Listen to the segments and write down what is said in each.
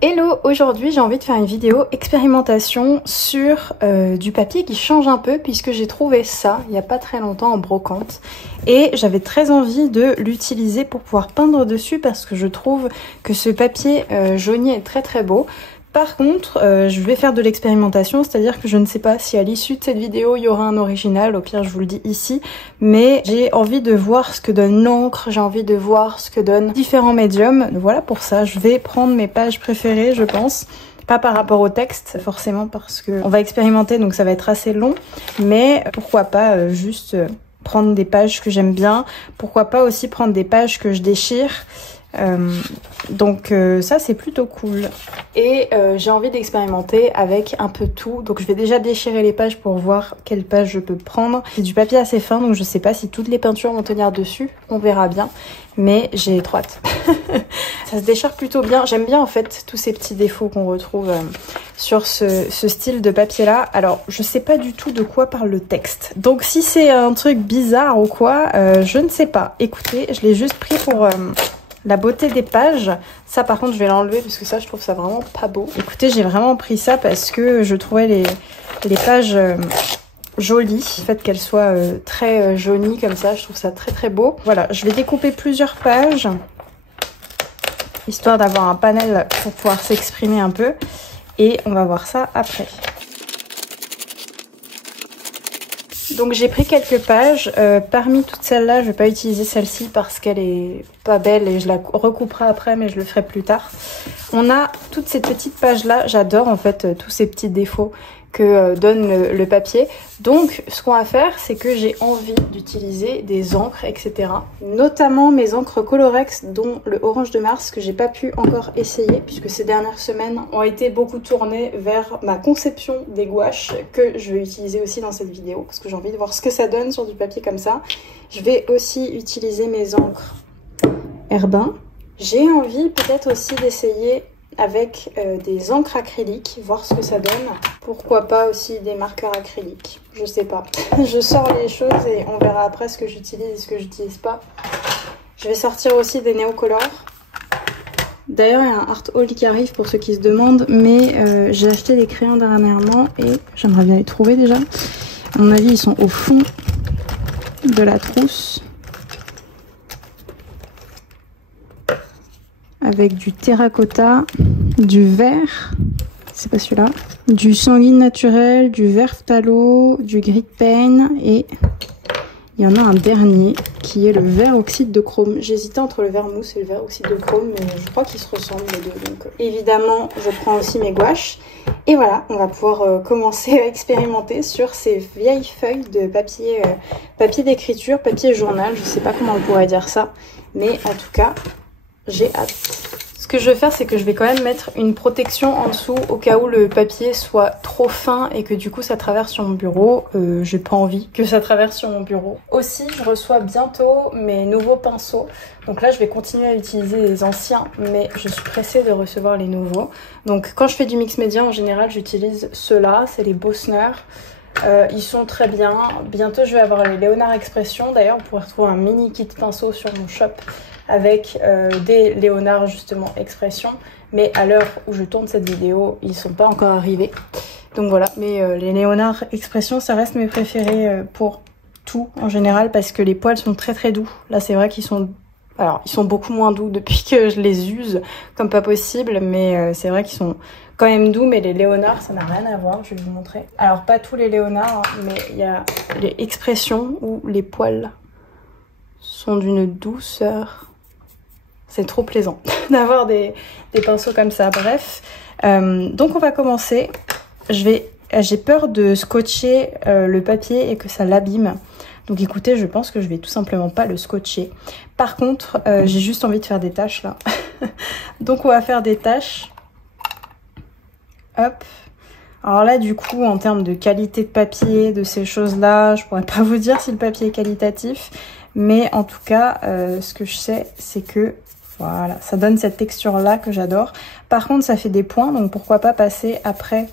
Hello, aujourd'hui j'ai envie de faire une vidéo expérimentation sur du papier qui change un peu puisque j'ai trouvé ça il n'y a pas très longtemps en brocante et j'avais très envie de l'utiliser pour pouvoir peindre dessus parce que je trouve que ce papier jauni est très très beau. Par contre, je vais faire de l'expérimentation, c'est-à-dire que je ne sais pas si à l'issue de cette vidéo il y aura un original, au pire je vous le dis ici, mais j'ai envie de voir ce que donne l'encre, j'ai envie de voir ce que donnent différents médiums. Voilà, pour ça je vais prendre mes pages préférées je pense. Pas par rapport au texte forcément parce que on va expérimenter donc ça va être assez long, mais pourquoi pas juste prendre des pages que j'aime bien, pourquoi pas aussi prendre des pages que je déchire. Donc ça c'est plutôt cool et j'ai envie d'expérimenter avec un peu tout, donc je vais déjà déchirer les pages pour voir quelle page je peux prendre. C'est du papier assez fin donc je sais pas si toutes les peintures vont tenir dessus, on verra bien, mais j'ai trop hâte. Ça se déchire plutôt bien, j'aime bien en fait tous ces petits défauts qu'on retrouve sur ce style de papier là. Alors je sais pas du tout de quoi parle le texte, donc si c'est un truc bizarre ou quoi, je ne sais pas. Écoutez, je l'ai juste pris pour la beauté des pages. Ça par contre je vais l'enlever parce que ça je trouve ça vraiment pas beau. Écoutez, j'ai vraiment pris ça parce que je trouvais les pages jolies. Le fait qu'elles soient très jaunies comme ça, je trouve ça très très beau. Voilà, je vais découper plusieurs pages histoire d'avoir un panel pour pouvoir s'exprimer un peu et on va voir ça après. Donc j'ai pris quelques pages, parmi toutes celles-là, je vais pas utiliser celle-ci parce qu'elle est pas belle et je la recouperai après, mais je le ferai plus tard. On a toutes ces petites pages-là, j'adore en fait tous ces petits défauts que donne le papier. Donc ce qu'on va faire, c'est que j'ai envie d'utiliser des encres, etc. Notamment mes encres Colorex, dont le Orange de Mars, que j'ai pas pu encore essayer, puisque ces dernières semaines ont été beaucoup tournées vers ma conception des gouaches, que je vais utiliser aussi dans cette vidéo, parce que j'ai envie de voir ce que ça donne sur du papier comme ça. Je vais aussi utiliser mes encres Herbin. J'ai envie peut-être aussi d'essayer avec des encres acryliques, voir ce que ça donne. Pourquoi pas aussi des marqueurs acryliques, je sais pas. Je sors les choses et on verra après ce que j'utilise et ce que j'utilise pas. Je vais sortir aussi des néocolores. D'ailleurs, il y a un art haul qui arrive pour ceux qui se demandent, mais j'ai acheté des crayons dernièrement et j'aimerais bien les trouver déjà. À mon avis, ils sont au fond de la trousse. Avec du terracotta, du vert, c'est pas celui-là, du sanguine naturel, du vert phthalo, du gris pain et il y en a un dernier qui est le vert oxyde de chrome. J'hésitais entre le vert mousse et le vert oxyde de chrome, mais je crois qu'ils se ressemblent les deux. Donc évidemment, je prends aussi mes gouaches. Et voilà, on va pouvoir commencer à expérimenter sur ces vieilles feuilles de papier, papier d'écriture, papier journal, je sais pas comment on pourrait dire ça, mais en tout cas, j'ai hâte. Ce que je vais faire, c'est que je vais quand même mettre une protection en dessous au cas où le papier soit trop fin et que du coup ça traverse sur mon bureau. J'ai pas envie que ça traverse sur mon bureau. Aussi, je reçois bientôt mes nouveaux pinceaux. Donc là, je vais continuer à utiliser les anciens, mais je suis pressée de recevoir les nouveaux. Donc quand je fais du mix média, en général, j'utilise ceux-là, c'est les Bossner. Ils sont très bien. Bientôt, je vais avoir les Léonard Expression. D'ailleurs, vous pourrez retrouver un mini kit pinceau sur mon shop avec des Léonard justement Expression. Mais à l'heure où je tourne cette vidéo, ils sont pas encore arrivés. Donc voilà, mais les Léonard Expression, ça reste mes préférés pour tout en général parce que les poils sont très très doux. Là, c'est vrai qu'ils sont... Alors, ils sont beaucoup moins doux depuis que je les use comme pas possible, mais c'est vrai qu'ils sont quand même doux, mais les Léonard, ça n'a rien à voir, je vais vous montrer. Alors, pas tous les Léonard, hein, mais il y a les Expressions où les poils sont d'une douceur. C'est trop plaisant d'avoir des pinceaux comme ça. Bref, donc on va commencer. J'ai peur de scotcher le papier et que ça l'abîme. Donc écoutez, je pense que je vais tout simplement pas le scotcher. Par contre, j'ai juste envie de faire des taches là. Donc on va faire des taches. Hop. Alors là, du coup, en termes de qualité de papier, de ces choses-là, je pourrais pas vous dire si le papier est qualitatif. Mais en tout cas, ce que je sais, c'est que voilà, ça donne cette texture-là que j'adore. Par contre, ça fait des points, donc pourquoi pas passer après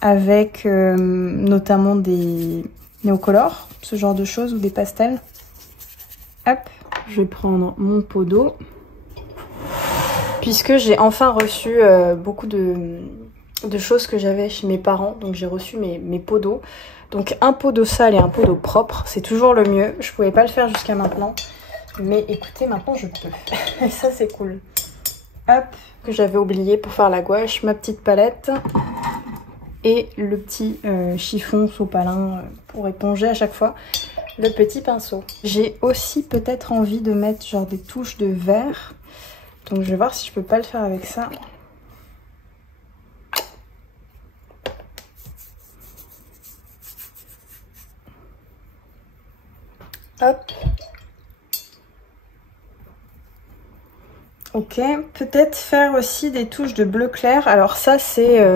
avec notamment des néocolores, ce genre de choses, ou des pastels. Hop, je vais prendre mon pot d'eau. puisque j'ai enfin reçu beaucoup de choses que j'avais chez mes parents. Donc j'ai reçu mes pots d'eau. Donc un pot d'eau sale et un pot d'eau propre, c'est toujours le mieux. Je pouvais pas le faire jusqu'à maintenant. Mais écoutez, maintenant je peux. Et ça c'est cool. Hop, que j'avais oublié pour faire la gouache, ma petite palette. Et le petit chiffon sopalin pour éponger à chaque fois. Le petit pinceau. J'ai aussi peut-être envie de mettre genre des touches de verre. Donc je vais voir si je peux pas le faire avec ça. Hop. Ok, peut-être faire aussi des touches de bleu clair. Alors ça c'est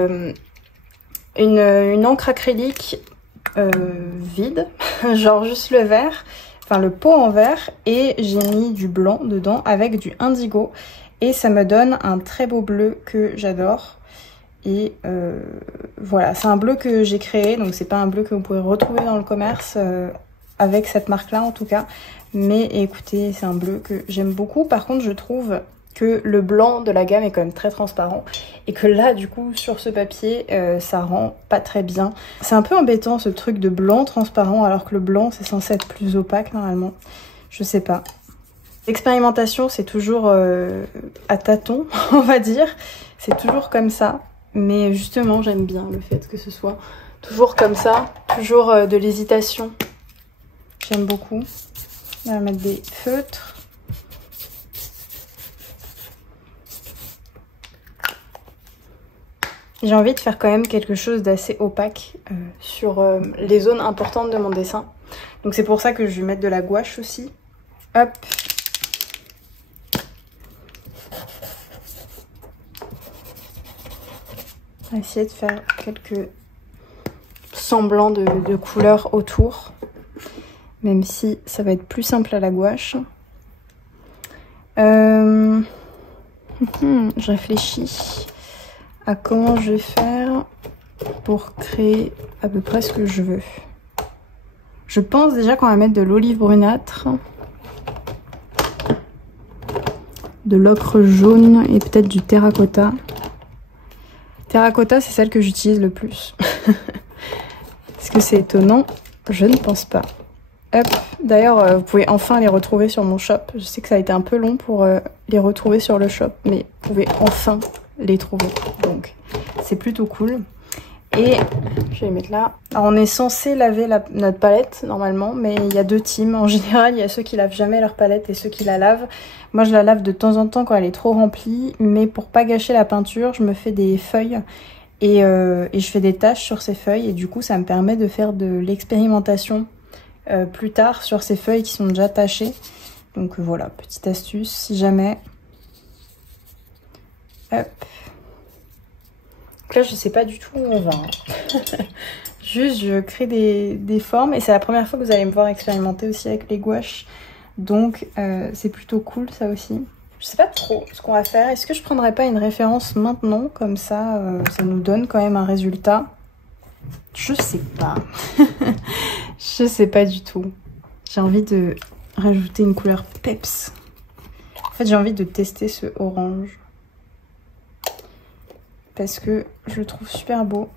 une encre acrylique vide, genre juste le vert, enfin le pot en verre, et j'ai mis du blanc dedans avec du indigo et ça me donne un très beau bleu que j'adore. Et voilà, c'est un bleu que j'ai créé, donc c'est pas un bleu que vous pouvez retrouver dans le commerce avec cette marque là en tout cas, mais écoutez, c'est un bleu que j'aime beaucoup. Par contre je trouve que le blanc de la gamme est quand même très transparent et que là du coup sur ce papier ça rend pas très bien. C'est un peu embêtant ce truc de blanc transparent alors que le blanc c'est censé être plus opaque normalement. Je sais pas. L'expérimentation c'est toujours à tâtons on va dire. C'est toujours comme ça. Mais justement j'aime bien le fait que ce soit toujours comme ça. Toujours de l'hésitation. J'aime beaucoup. On va mettre des feutres. J'ai envie de faire quand même quelque chose d'assez opaque sur les zones importantes de mon dessin. Donc c'est pour ça que je vais mettre de la gouache aussi. Hop. On va essayer de faire quelques semblants de couleurs autour. Même si ça va être plus simple à la gouache. Je réfléchis à comment je vais faire pour créer à peu près ce que je veux. Je pense déjà qu'on va mettre de l'olive brunâtre, de l'ocre jaune et peut-être du terracotta. Terracotta, c'est celle que j'utilise le plus. Est-ce que c'est étonnant? Je ne pense pas. Hop. D'ailleurs, vous pouvez enfin les retrouver sur mon shop. Je sais que ça a été un peu long pour les retrouver sur le shop, mais vous pouvez enfin les trouver. Donc, c'est plutôt cool. Et je vais les mettre là. Alors, on est censé laver notre palette normalement, mais il y a deux teams. En général, il y a ceux qui lavent jamais leur palette et ceux qui la lavent. Moi, je la lave de temps en temps quand elle est trop remplie, mais pour pas gâcher la peinture, je me fais des feuilles et je fais des taches sur ces feuilles et du coup, ça me permet de faire de l'expérimentation plus tard sur ces feuilles qui sont déjà tachées. Donc voilà, petite astuce si jamais. Hop. Donc là je sais pas du tout où on va. Juste je crée des formes et c'est la première fois que vous allez me voir expérimenter aussi avec les gouaches. Donc c'est plutôt cool ça aussi. Je sais pas trop ce qu'on va faire. Est-ce que je prendrais pas une référence maintenant? Comme ça, ça nous donne quand même un résultat. Je sais pas. Je sais pas du tout. J'ai envie de rajouter une couleur peps. En fait, j'ai envie de tester ce orange. Parce que je le trouve super beau.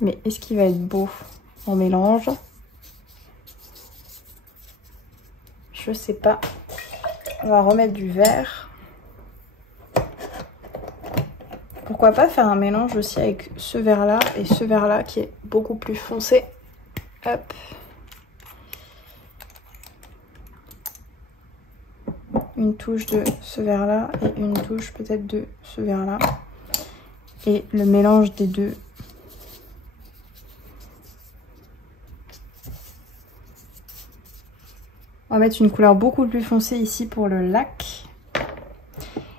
Mais est-ce qu'il va être beau en mélange? Je sais pas. On va remettre du vert. Pourquoi pas faire un mélange aussi avec ce vert là et ce vert là qui est beaucoup plus foncé. Hop. Une touche de ce vert là et une touche peut-être de ce vert là. Et le mélange des deux. On va mettre une couleur beaucoup plus foncée ici pour le lac.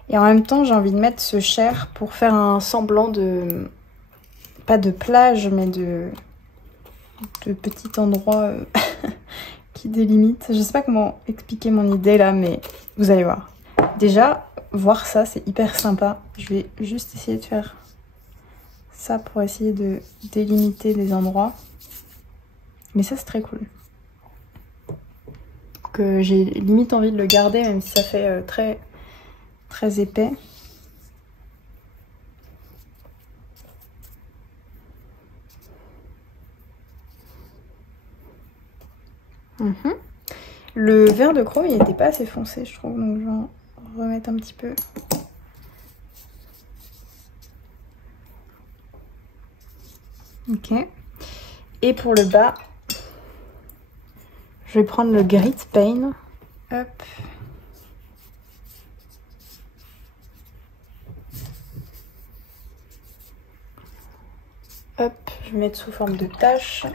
Et en même temps, j'ai envie de mettre ce chair pour faire un semblant de... pas de plage, mais de petit endroit qui délimite. Je sais pas comment expliquer mon idée là, mais vous allez voir. Déjà, voir ça, c'est hyper sympa. Je vais juste essayer de faire ça pour essayer de délimiter des endroits. Mais ça, c'est très cool. que j'ai limite envie de le garder, même si ça fait très épais. Le vert de chrome il n'était pas assez foncé je trouve, donc je vais en remettre un petit peu. Ok. Et pour le bas, je vais prendre le Grit Paint. Hop. Hop, je vais mettre sous forme de tache.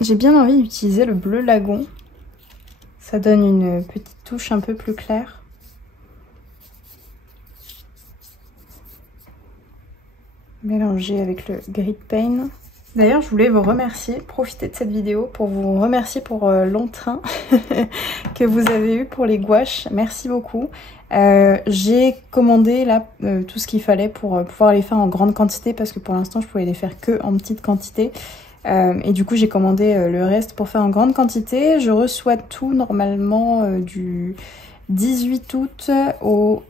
J'ai bien envie d'utiliser le bleu lagon. Ça donne une petite touche un peu plus claire. Mélangé avec le Grit Paint. D'ailleurs, je voulais vous remercier, profiter de cette vidéo pour vous remercier pour l'entrain que vous avez eu pour les gouaches. Merci beaucoup. J'ai commandé là tout ce qu'il fallait pour pouvoir les faire en grande quantité parce que pour l'instant, je pouvais les faire que en petite quantité. Et du coup, j'ai commandé le reste pour faire en grande quantité. Je reçois tout normalement du 18 août au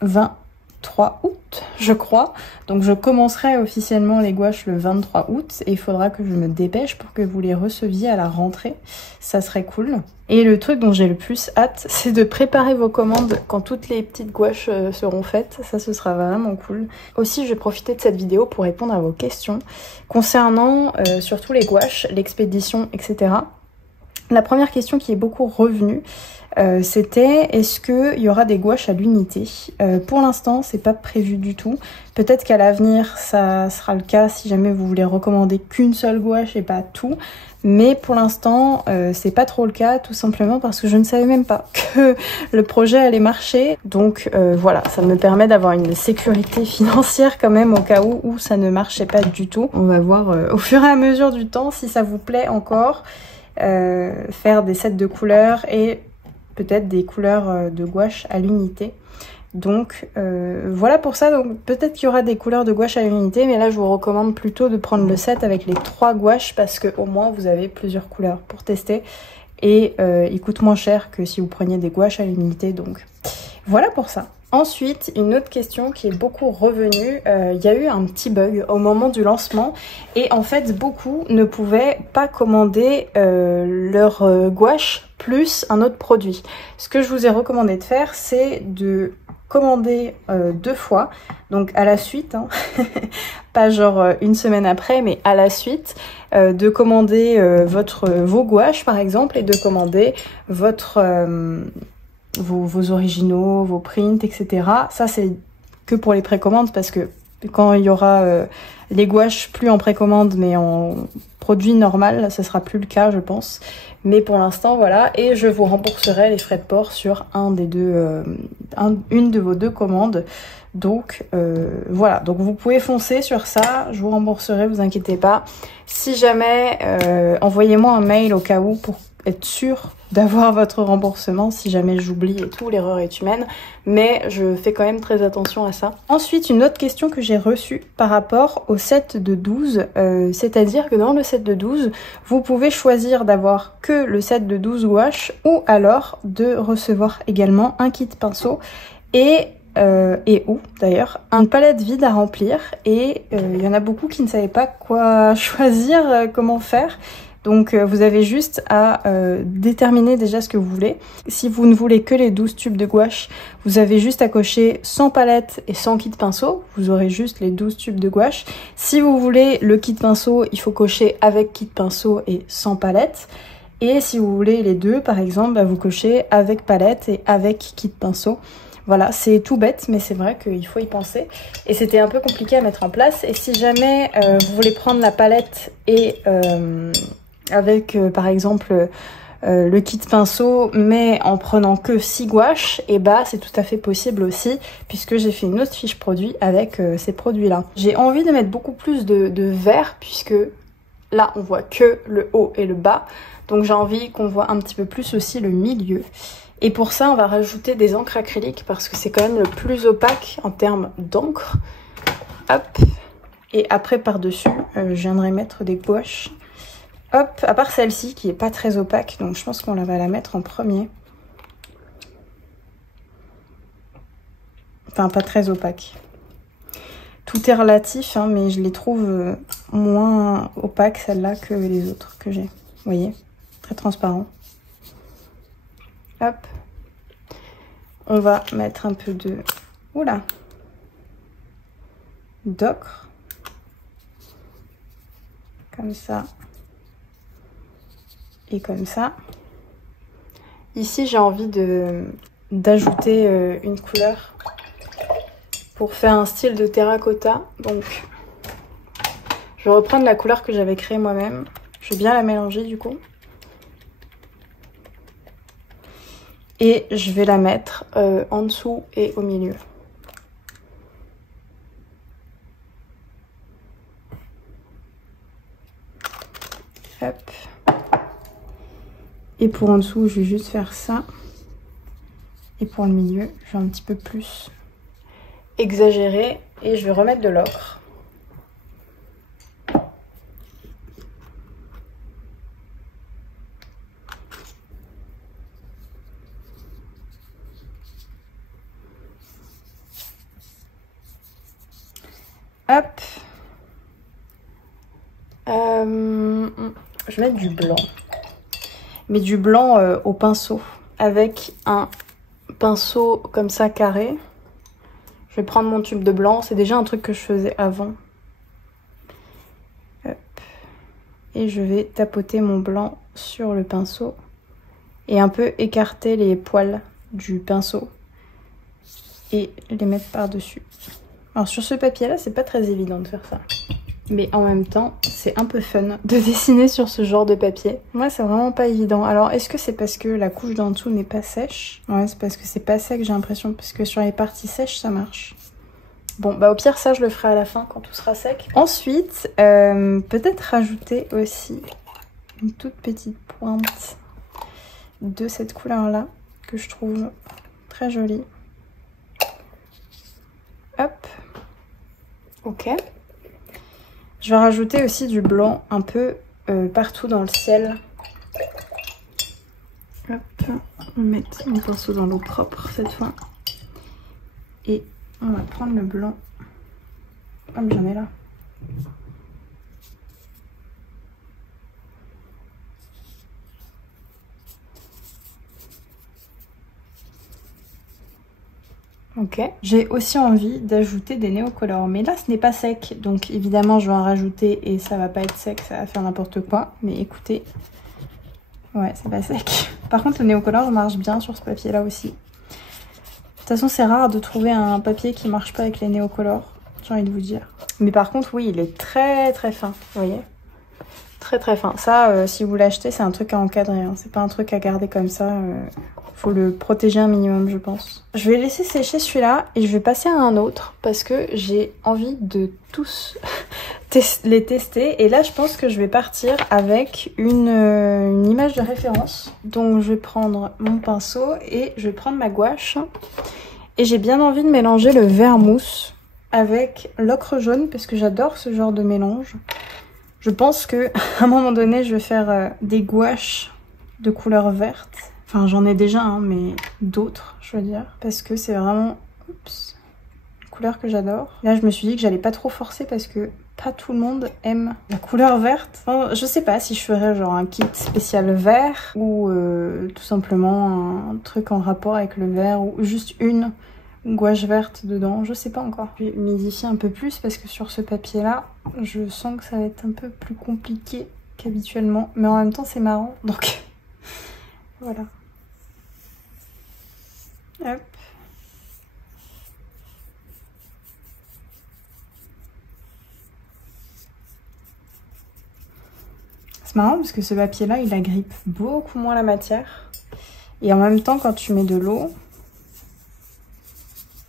23 août, je crois. Donc je commencerai officiellement les gouaches le 23 août et il faudra que je me dépêche pour que vous les receviez à la rentrée. Ça serait cool. Et le truc dont j'ai le plus hâte, c'est de préparer vos commandes quand toutes les petites gouaches seront faites. Ça, ce sera vraiment cool. Aussi, je vais profiter de cette vidéo pour répondre à vos questions concernant surtout les gouaches, l'expédition, etc. La première question qui est beaucoup revenue, c'était est-ce qu'il y aura des gouaches à l'unité? Pour l'instant, c'est pas prévu du tout. Peut-être qu'à l'avenir, ça sera le cas si jamais vous voulez recommander qu'une seule gouache et pas tout. Mais pour l'instant, c'est pas trop le cas, tout simplement parce que je ne savais même pas que le projet allait marcher. Donc voilà, ça me permet d'avoir une sécurité financière quand même au cas où ça ne marchait pas du tout. On va voir au fur et à mesure du temps si ça vous plaît encore. Faire des sets de couleurs et peut-être des couleurs de gouache à l'unité. Donc voilà pour ça. Donc peut-être qu'il y aura des couleurs de gouache à l'unité, mais là je vous recommande plutôt de prendre le set avec les 3 gouaches parce que au moins vous avez plusieurs couleurs pour tester et il coûte moins cher que si vous preniez des gouaches à l'unité. Donc voilà pour ça. Ensuite, une autre question qui est beaucoup revenue, il y a eu un petit bug au moment du lancement et en fait beaucoup ne pouvaient pas commander leur gouache plus un autre produit. Ce que je vous ai recommandé de faire, c'est de commander 2 fois, donc à la suite, hein, pas genre une semaine après, mais à la suite, de commander vos gouaches par exemple et de commander vos originaux, vos prints, etc. Ça, c'est que pour les précommandes parce que quand il y aura les gouaches plus en précommande mais en produit normal, ça sera plus le cas, je pense. Mais pour l'instant, voilà. Et je vous rembourserai les frais de port sur une de vos 2 commandes. Donc voilà, donc vous pouvez foncer sur ça, je vous rembourserai, vous inquiétez pas. Si jamais, envoyez-moi un mail au cas où pour être sûr d'avoir votre remboursement si jamais j'oublie et tout, l'erreur est humaine, mais je fais quand même très attention à ça. Ensuite, une autre question que j'ai reçue par rapport au set de 12, c'est-à-dire que dans le set de 12, vous pouvez choisir d'avoir que le set de 12 gouaches ou alors de recevoir également un kit pinceau et où d'ailleurs une palette vide à remplir et il y en a beaucoup qui ne savaient pas quoi choisir, comment faire. Donc vous avez juste à déterminer déjà ce que vous voulez. Si vous ne voulez que les 12 tubes de gouache, vous avez juste à cocher sans palette et sans kit pinceau. Vous aurez juste les 12 tubes de gouache. Si vous voulez le kit pinceau, il faut cocher avec kit pinceau et sans palette. Et si vous voulez les deux, par exemple, bah, vous cochez avec palette et avec kit pinceau. Voilà, c'est tout bête, mais c'est vrai qu'il faut y penser. Et c'était un peu compliqué à mettre en place. Et si jamais vous voulez prendre la palette et avec par exemple le kit pinceau, mais en prenant que 6 gouaches, et bah c'est tout à fait possible aussi, puisque j'ai fait une autre fiche produit avec ces produits-là. J'ai envie de mettre beaucoup plus de vert, puisque là on voit que le haut et le bas. Donc j'ai envie qu'on voit un petit peu plus aussi le milieu. Et pour ça, on va rajouter des encres acryliques parce que c'est quand même le plus opaque en termes d'encre. Hop. Et après, par-dessus, je viendrai mettre des gouaches Hop, à part celle-ci qui est pas très opaque, donc je pense qu'on va la mettre en premier. Enfin, pas très opaque. Tout est relatif, hein, mais je les trouve moins opaques, celles-là, que les autres que j'ai. Vous voyez? Très transparent. Hop. On va mettre un peu de... Oula! D'ocre. Comme ça. Et comme ça. Ici, j'ai envie d'ajouter une couleur pour faire un style de terracotta. Donc, je vais reprendre la couleur que j'avais créée moi-même. Je vais bien la mélanger du coup. Et je vais la mettre en dessous et au milieu. Hop. Et pour en dessous, je vais juste faire ça. Et pour le milieu, je vais un petit peu plus exagérer. Et je vais remettre de l'ocre. Hop. Je vais mettre du blanc. Mais du blanc au pinceau. Avec un pinceau comme ça carré. Je vais prendre mon tube de blanc. C'est déjà un truc que je faisais avant. Hop. Et je vais tapoter mon blanc sur le pinceau. Et un peu écarter les poils du pinceau. Et les mettre par-dessus. Alors sur ce papier-là, c'est pas très évident de faire ça. Mais en même temps, c'est un peu fun de dessiner sur ce genre de papier. Moi, c'est vraiment pas évident. Alors, est-ce que c'est parce que la couche d'en dessous n'est pas sèche? Ouais, c'est parce que c'est pas sec, j'ai l'impression. Parce que sur les parties sèches, ça marche. Bon, bah au pire, ça, je le ferai à la fin, quand tout sera sec. Ensuite, peut-être rajouter aussi une toute petite pointe de cette couleur-là, que je trouve très jolie. Hop. Ok. Je vais rajouter aussi du blanc un peu partout dans le ciel. Hop, on va mettre mon pinceau dans l'eau propre cette fois. Et on va prendre le blanc. Comme j'en ai là. Ok. J'ai aussi envie d'ajouter des néocolores, mais là ce n'est pas sec, donc évidemment je vais en rajouter et ça va pas être sec, ça va faire n'importe quoi. Mais écoutez, ouais, c'est pas sec. Par contre le néocolore marche bien sur ce papier là aussi. De toute façon c'est rare de trouver un papier qui marche pas avec les néocolores, j'ai envie de vous dire. Mais par contre oui, il est très très fin, vous voyez, très très fin. Ça, si vous l'achetez, c'est un truc à encadrer, hein. C'est pas un truc à garder comme ça. Faut le protéger un minimum, je pense. Je vais laisser sécher celui-là et je vais passer à un autre parce que j'ai envie de tous les tester. Et là, je pense que je vais partir avec une image de référence. Donc, je vais prendre mon pinceau et je vais prendre ma gouache. Et j'ai bien envie de mélanger le vert mousse avec l'ocre jaune parce que j'adore ce genre de mélange. Je pense que à un moment donné, je vais faire des gouaches de couleur verte. Enfin, j'en ai déjà, hein, mais d'autres, je veux dire. Parce que c'est vraiment une couleur que j'adore. Là, je me suis dit que j'allais pas trop forcer parce que pas tout le monde aime la couleur verte. Enfin, je sais pas si je ferais genre un kit spécial vert ou tout simplement un truc en rapport avec le vert ou juste une gouache verte dedans. Je sais pas encore. Je vais humidifier un peu plus parce que sur ce papier-là, je sens que ça va être un peu plus compliqué qu'habituellement. Mais en même temps, c'est marrant. Donc, voilà. Hop. C'est marrant parce que ce papier-là, il agrippe beaucoup moins la matière. Et en même temps, quand tu mets de l'eau,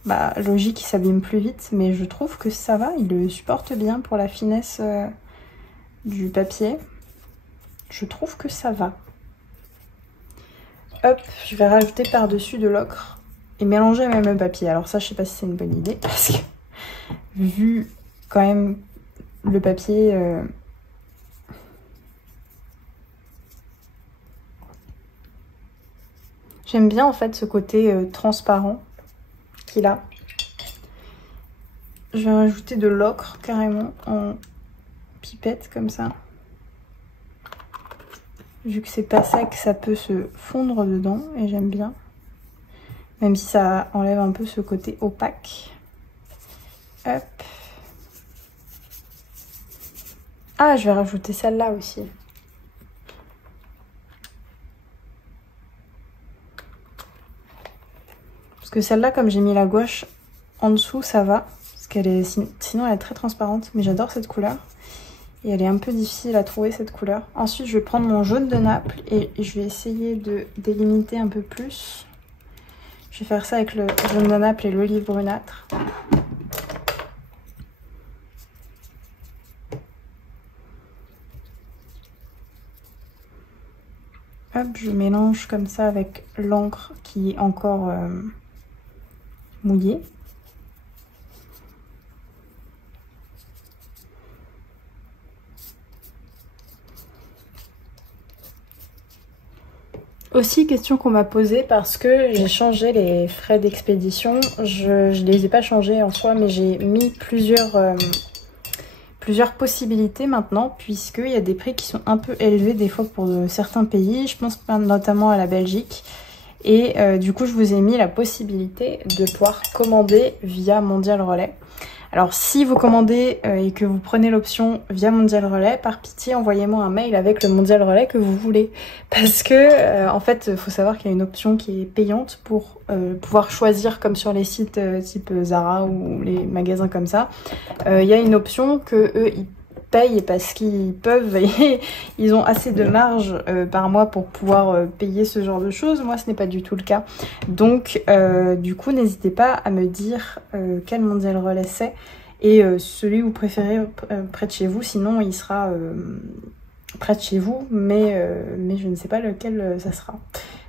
bah logique, il s'abîme plus vite. Mais je trouve que ça va, il le supporte bien pour la finesse du papier. Je trouve que ça va. Hop, je vais rajouter par-dessus de l'ocre. Et mélanger même le papier. Alors ça, je sais pas si c'est une bonne idée. Parce que vu quand même le papier J'aime bien en fait ce côté transparent qu'il a. Je vais rajouter de l'ocre carrément en pipette comme ça. Vu que c'est pas sec, ça peut se fondre dedans et j'aime bien. Même si ça enlève un peu ce côté opaque. Hop. Ah, je vais rajouter celle-là aussi. Parce que celle-là, comme j'ai mis la gouache en dessous, ça va. Parce qu'elle est, sinon elle est très transparente. Mais j'adore cette couleur. Et elle est un peu difficile à trouver cette couleur. Ensuite, je vais prendre mon jaune de Naples et je vais essayer de délimiter un peu plus. Je vais faire ça avec le jaune de Naples et l'olive brunâtre. Hop, je mélange comme ça avec l'encre qui est encore mouillée. Aussi, question qu'on m'a posée parce que j'ai changé les frais d'expédition. Je les ai pas changés en soi, mais j'ai mis plusieurs possibilités maintenant, puisqu'il y a des prix qui sont un peu élevés des fois pour certains pays. Je pense notamment à la Belgique. Et du coup, je vous ai mis la possibilité de pouvoir commander via Mondial Relais. Alors si vous commandez et que vous prenez l'option via Mondial Relais, par pitié envoyez-moi un mail avec le Mondial Relais que vous voulez. Parce que en fait il faut savoir qu'il y a une option qui est payante pour pouvoir choisir, comme sur les sites type Zara ou les magasins comme ça. Il y a une option que eux ils payent parce qu'ils peuvent et ils ont assez de marge par mois pour pouvoir payer ce genre de choses. Moi ce n'est pas du tout le cas. Donc du coup n'hésitez pas à me dire quel Mondial Relais c'est et celui que vous préférez près de chez vous, sinon il sera près de chez vous mais je ne sais pas lequel ça sera.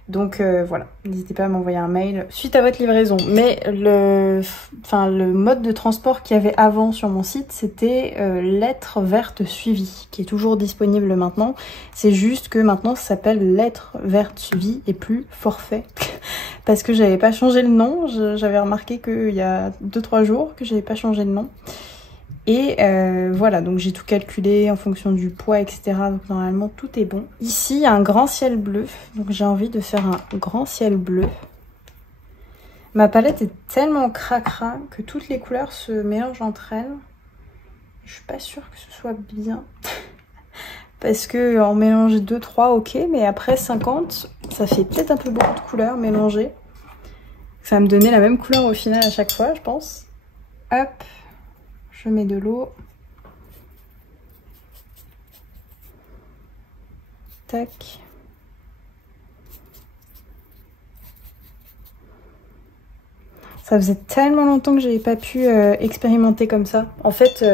Donc voilà, n'hésitez pas à m'envoyer un mail suite à votre livraison. Mais le mode de transport qu'il y avait avant sur mon site, c'était lettre verte suivie, qui est toujours disponible maintenant. C'est juste que maintenant ça s'appelle lettre verte suivie et plus forfait. Parce que j'avais pas changé le nom, j'avais remarqué qu'il y a 2-3 jours que j'avais pas changé le nom. Et voilà, donc j'ai tout calculé en fonction du poids, etc. Donc normalement tout est bon. Ici, il y a un grand ciel bleu. Donc j'ai envie de faire un grand ciel bleu. Ma palette est tellement cracra que toutes les couleurs se mélangent entre elles. Je suis pas sûre que ce soit bien. Parce que en mélanger 2-3, ok. Mais après 50, ça fait peut-être un peu beaucoup de couleurs mélangées. Ça va me donner la même couleur au final à chaque fois, je pense. Hop. Je mets de l'eau. Tac. Ça faisait tellement longtemps que j'avais pas pu expérimenter comme ça. En fait,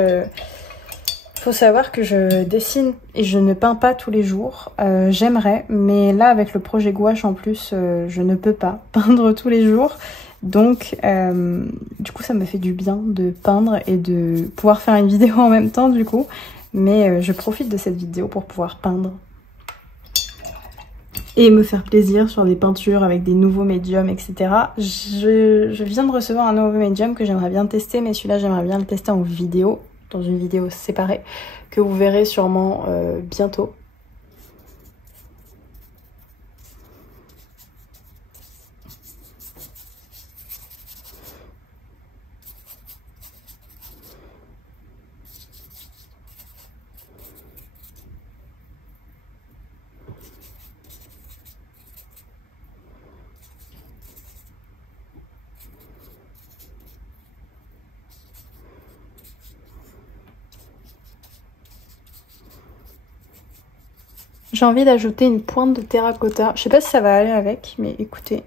faut savoir que je dessine et je ne peins pas tous les jours. J'aimerais, mais là avec le projet gouache en plus, je ne peux pas peindre tous les jours. Donc du coup ça me fait du bien de peindre et de pouvoir faire une vidéo en même temps du coup. Mais je profite de cette vidéo pour pouvoir peindre. Et me faire plaisir sur des peintures avec des nouveaux médiums, etc. Je viens de recevoir un nouveau médium que j'aimerais bien tester, mais celui-là j'aimerais bien le tester en vidéo, dans une vidéo séparée, que vous verrez sûrement bientôt. J'ai envie d'ajouter une pointe de terracotta. Je sais pas si ça va aller avec, mais écoutez.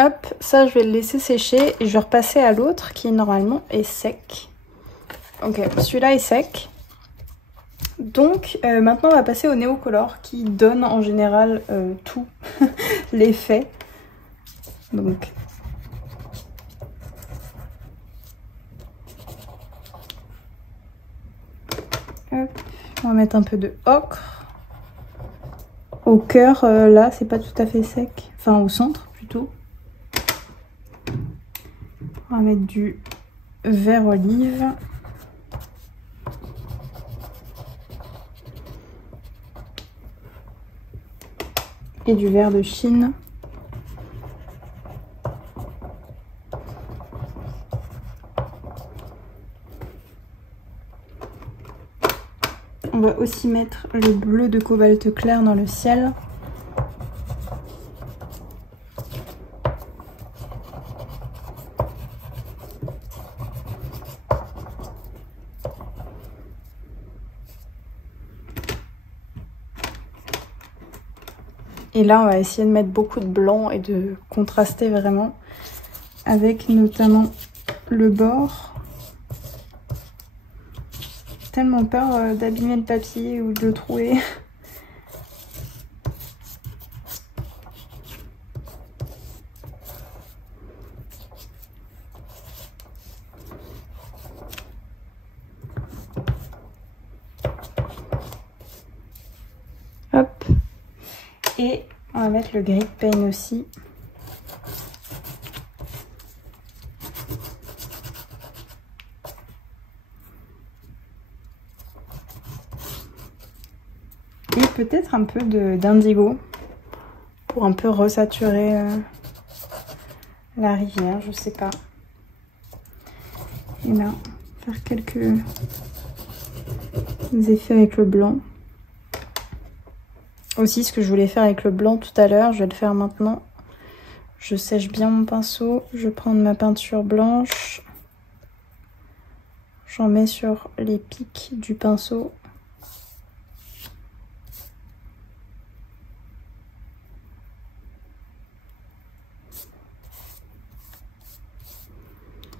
Hop, ça je vais le laisser sécher et je vais repasser à l'autre qui normalement est sec. Ok, celui-là est sec. Donc maintenant on va passer au Neocolor qui donne en général tout l'effet. Donc hop, on va mettre un peu de ocre. Au cœur là c'est pas tout à fait sec, enfin au centre plutôt. On va mettre du vert olive. Et du vert de Chine. On va aussi mettre le bleu de cobalt clair dans le ciel. Et là, on va essayer de mettre beaucoup de blanc et de contraster vraiment avec notamment le bord. J'ai tellement peur d'abîmer le papier ou de le trouer. Hop. Et on va mettre le Grit Paint aussi. Et peut-être un peu d'indigo pour un peu resaturer la rivière, je sais pas. Et là, faire quelques effets avec le blanc. Aussi, ce que je voulais faire avec le blanc tout à l'heure, je vais le faire maintenant. Je sèche bien mon pinceau, je prends ma peinture blanche. J'en mets sur les pics du pinceau.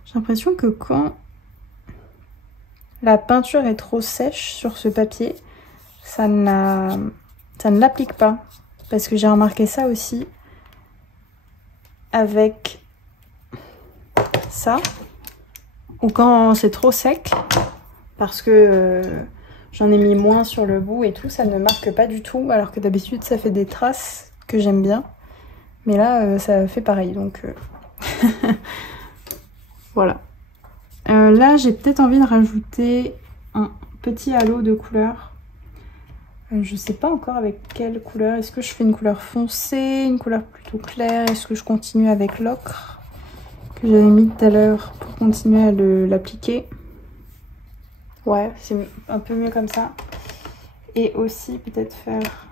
J'ai l'impression que quand la peinture est trop sèche sur ce papier, ça ne l'applique pas. Parce que j'ai remarqué ça aussi avec ça. Ou quand c'est trop sec, parce que j'en ai mis moins sur le bout et tout, ça ne marque pas du tout. Alors que d'habitude ça fait des traces que j'aime bien. Mais là ça fait pareil, donc voilà. Là j'ai peut-être envie de rajouter un petit halo de couleur. Je sais pas encore avec quelle couleur. Est-ce que je fais une couleur foncée, une couleur plutôt claire? Est-ce que je continue avec l'ocre que j'avais mis tout à l'heure pour continuer à l'appliquer? Ouais, c'est un peu mieux comme ça. Et aussi peut-être faire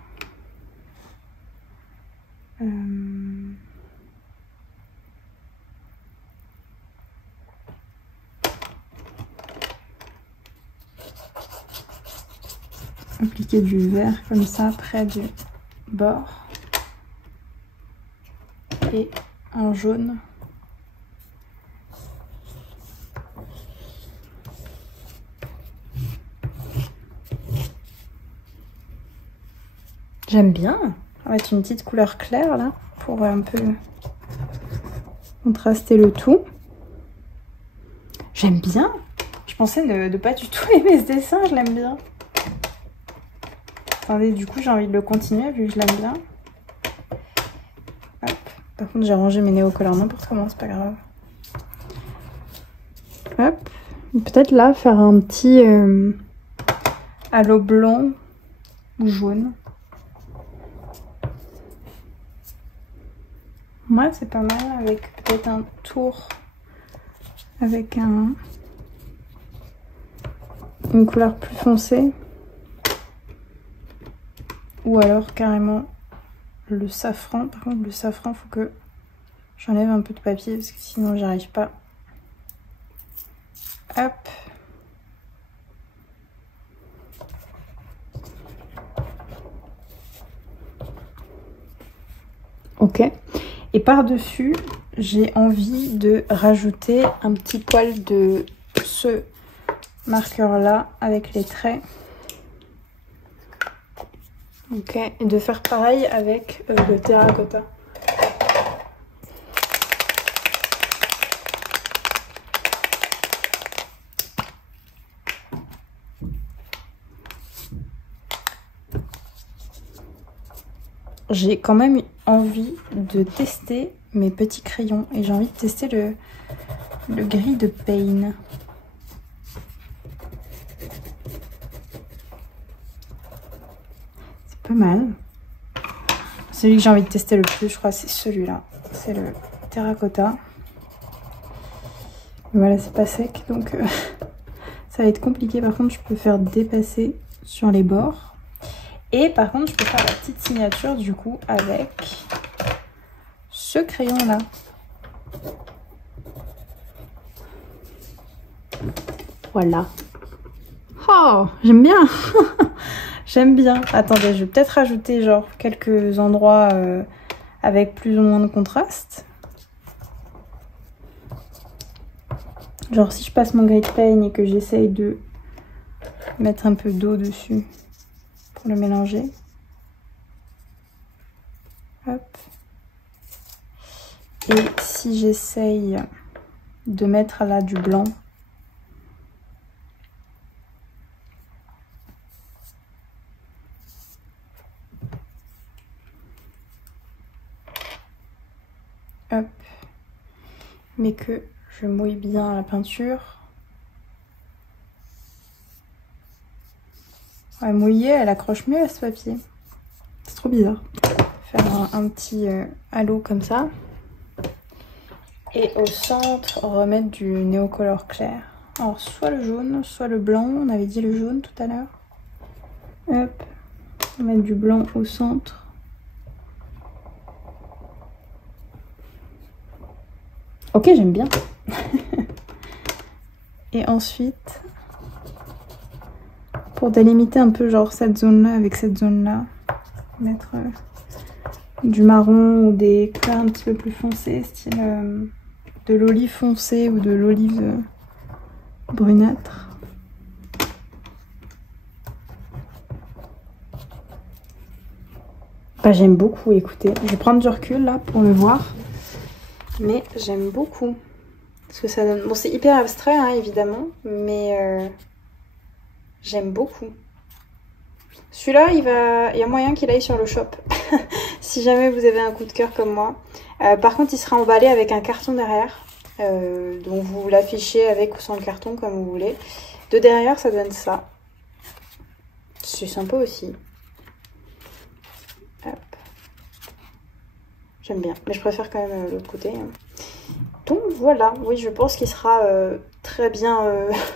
appliquer du vert comme ça près du bord et un jaune. J'aime bien. On va mettre une petite couleur claire là pour un peu contraster le tout. J'aime bien. Je pensais ne pas du tout aimer ce dessin, je l'aime bien. Attendez, du coup j'ai envie de le continuer vu que je l'aime bien. Hop. Par contre j'ai rangé mes néocolores n'importe comment, c'est pas grave. Hop. Peut-être là faire un petit halo blanc ou jaune. Moi c'est pas mal avec peut-être un tour avec une couleur plus foncée. Ou alors carrément le safran. Par contre le safran, faut que j'enlève un peu de papier parce que sinon j'y arrive pas. Hop. Ok. Et par-dessus, j'ai envie de rajouter un petit poil de ce marqueur là avec les traits. Ok, et de faire pareil avec le terracotta. J'ai quand même envie de tester mes petits crayons et j'ai envie de tester le gris de Pain. C'est pas mal. Celui que j'ai envie de tester le plus, je crois, c'est celui-là. C'est le terracotta. Voilà, c'est pas sec, donc ça va être compliqué. Par contre, je peux faire dépasser sur les bords. Et par contre, je peux faire la petite signature du coup avec ce crayon-là. Voilà. Oh, j'aime bien. J'aime bien. Attendez, je vais peut-être rajouter genre quelques endroits avec plus ou moins de contraste. Genre si je passe mon Great Pain et que j'essaye de mettre un peu d'eau dessus pour le mélanger. Hop. Et si j'essaye de mettre là du blanc. Hop. Mais que je mouille bien la peinture. Ouais, mouillée, elle accroche mieux à ce papier. C'est trop bizarre. Faire un petit halo comme ça. Et au centre, remettre du néocolor clair. Alors, soit le jaune, soit le blanc. On avait dit le jaune tout à l'heure. Hop. Mettre du blanc au centre. Ok, j'aime bien. Et ensuite, pour délimiter un peu genre cette zone-là avec cette zone-là, mettre du marron ou des couleurs un petit peu plus foncées, style de l'olive foncée ou de l'olive brunâtre. Bah, j'aime beaucoup, écoutez. Je vais prendre du recul là pour le voir. Mais j'aime beaucoup. Parce que ça donne... Bon, c'est hyper abstrait, hein, évidemment. Mais j'aime beaucoup. Celui-là, il y a moyen qu'il aille sur le shop. Si jamais vous avez un coup de cœur comme moi. Par contre, il sera emballé avec un carton derrière. Donc vous l'affichez avec ou sans le carton, comme vous voulez. De derrière, ça donne ça. C'est sympa aussi. Hop. J'aime bien. Mais je préfère quand même l'autre côté. Donc voilà. Oui, je pense qu'il sera très bien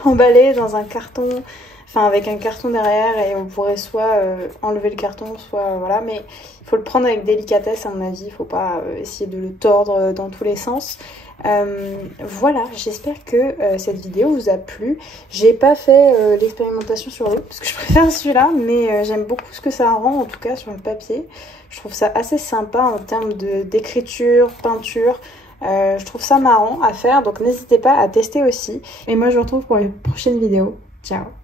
emballé dans un carton. Enfin, avec un carton derrière et on pourrait soit enlever le carton, soit voilà. Mais il faut le prendre avec délicatesse à mon avis. Il ne faut pas essayer de le tordre dans tous les sens. Voilà, j'espère que cette vidéo vous a plu. J'ai pas fait l'expérimentation sur l'autre parce que je préfère celui-là, mais j'aime beaucoup ce que ça rend en tout cas sur le papier. Je trouve ça assez sympa en termes d'écriture, peinture. Je trouve ça marrant à faire, donc n'hésitez pas à tester aussi. Et moi je vous retrouve pour une prochaine vidéo. Ciao!